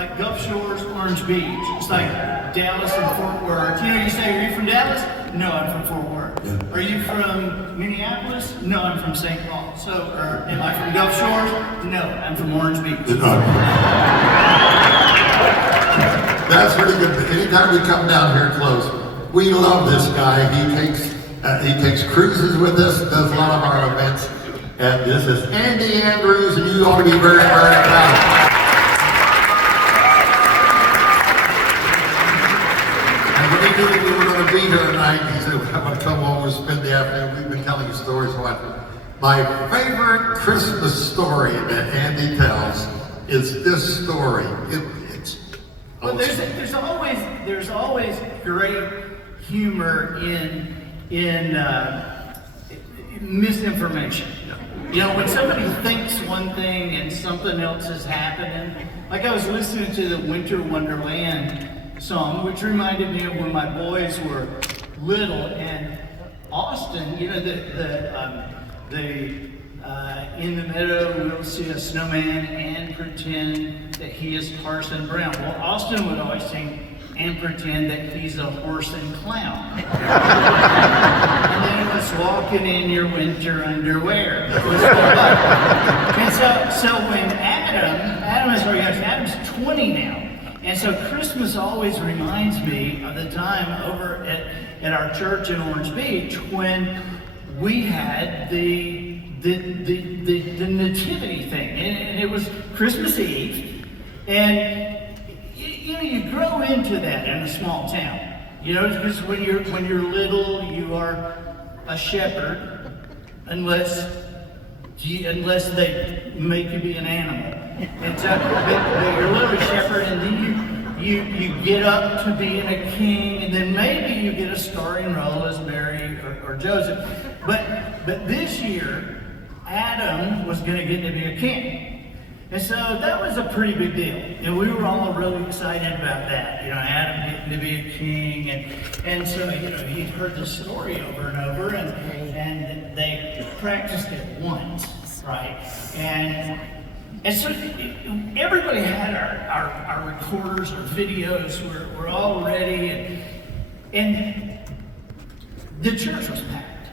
like Gulf Shores, Orange Beach. It's like Dallas and Fort Worth. You know, you say, are you from Dallas? No, I'm from Fort Worth. Yeah. Are you from Minneapolis? No, I'm from St. Paul. So, am I from Gulf Shores? No, I'm from Orange Beach. That's pretty good. Anytime we come down here close, we love this guy. He takes cruises with us, does a lot of our events. And this is Andy Andrews, and you ought to be very, very proud. And when he knew we were going to be here tonight, he said, I'm going to come over and spend the afternoon. We've been telling you stories. My favorite Christmas story that Andy tells is this story. Well, there's always great humor in misinformation. You know, when somebody thinks one thing and something else is happening. Like I was listening to the Winter Wonderland song, which reminded me of when my boys were little, and Austin, you know, in the meadow we'll see a snowman and pretend that he is Parson Brown. Well, Austin would always sing and pretend that he's a horse and clown. And then it was walking in your winter underwear. And so when Adam's 20 now. And so Christmas always reminds me of the time over at our church in Orange Beach when we had the nativity thing, and it was Christmas Eve, and you know, you grow into that in a small town, you know, because when you're little, you are a shepherd, unless they make you be an animal, and so you're a little shepherd, and then you get up to being a king, and then maybe you get a starring role as Mary or Joseph, but this year Adam was going to get to be a king. And so that was a pretty big deal. And we were all really excited about that. You know, Adam getting to be a king. And so, you know, he'd heard the story over and over, and they practiced it once, right? And so everybody had our recorders, our videos, we're all ready. And the church was packed.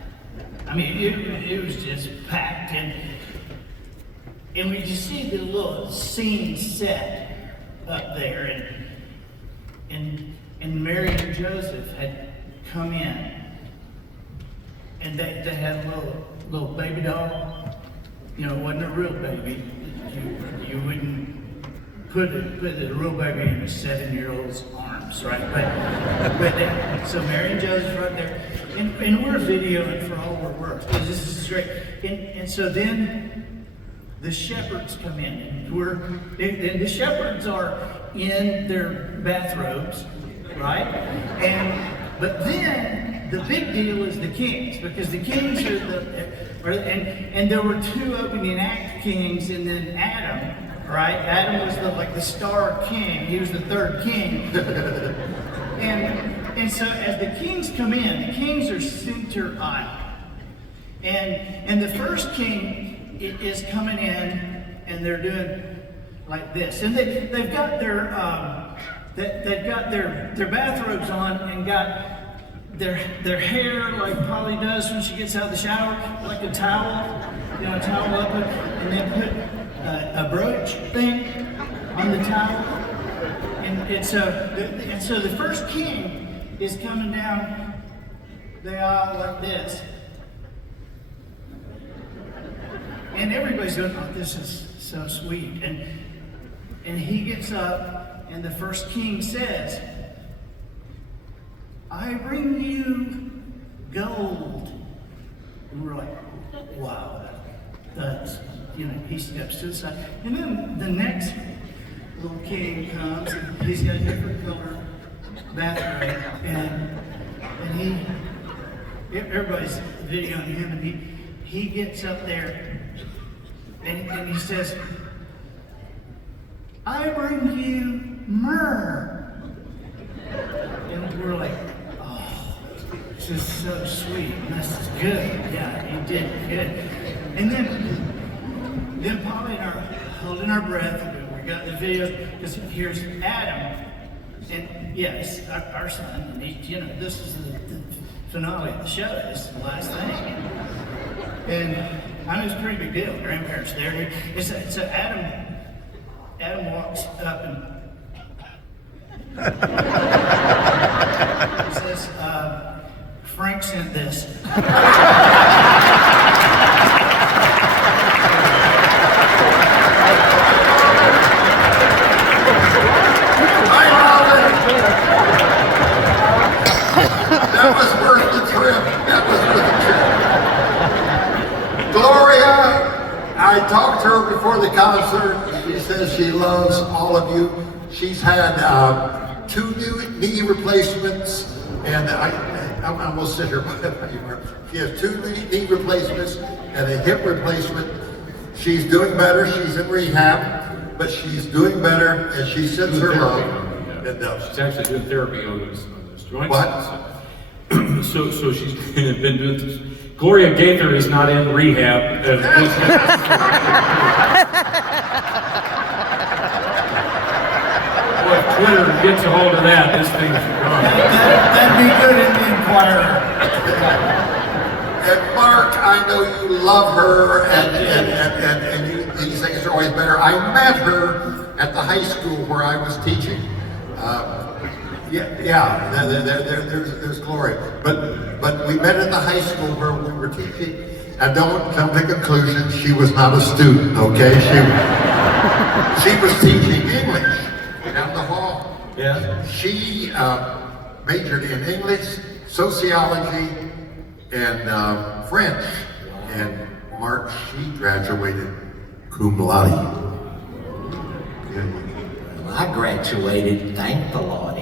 I mean, it was just packed, and we just see the little scene set up there, and Mary and Joseph had come in, and they had a little baby doll. You know, it wasn't a real baby. You wouldn't put a real baby in a 7-year-old's arms, right? But so Mary and Joseph right there. And we're videoing for all we're worth, because this is great. And so then the shepherds come in, and the shepherds are in their bathrobes, right? But then the big deal is the kings, because the kings and there were 2 opening act kings, and then Adam, right? Adam was the star king. He was the 3rd king. And so as the kings come in, the kings are center aisle. And the first king is coming in, and they're doing like this. And they've got their bathrobes on, and got their hair like Polly does when she gets out of the shower, like a towel, you know, a towel up it, and then put a brooch thing on the towel. And so the first king is coming down the aisle like this. And everybody's going, oh, this is so sweet. And he gets up, and the first king says, I bring you gold. And we're like, wow, that's, you know, he steps to the side. And then the next little king comes, and he's got a different color bathrobe, and everybody's videoing him, and he gets up there, and he says, I bring you myrrh. And we're like, oh, this is so sweet, and this is good. Yeah, he did good. And then Polly and I are holding our breath, and we're got the video, because here's Adam, and yes, our son, and this is the finale of the show, this is the last thing. And I know it's a pretty big deal, grandparents there. So Adam walks up and he says, Frank sent this. That was worth the trip. That was worth the trip. Gloria, I talked to her before the concert. She says she loves all of you. She's had 2 new knee replacements, and I'm gonna sit here by you. She has 2 knee replacements and a hip replacement. She's doing better. She's in rehab, but she's doing better, and she sends her love. She's actually doing therapy on those joints. What? So she's been doing this. Gloria Gaither is not in rehab. Boy, if Twitter gets a hold of that, this thing's gone. That'd be good in the Inquirer. And Mark, I know you love her, and these things are always better. I met her at the high school where I was teaching. There's Gloria. But we met at the high school where we were teaching. And don't come to conclusions, she was not a student, okay? She was teaching English down the hall. Yeah. She majored in English, sociology, and French. And Mark, she graduated cum laude. Well, I graduated, thank the Lord.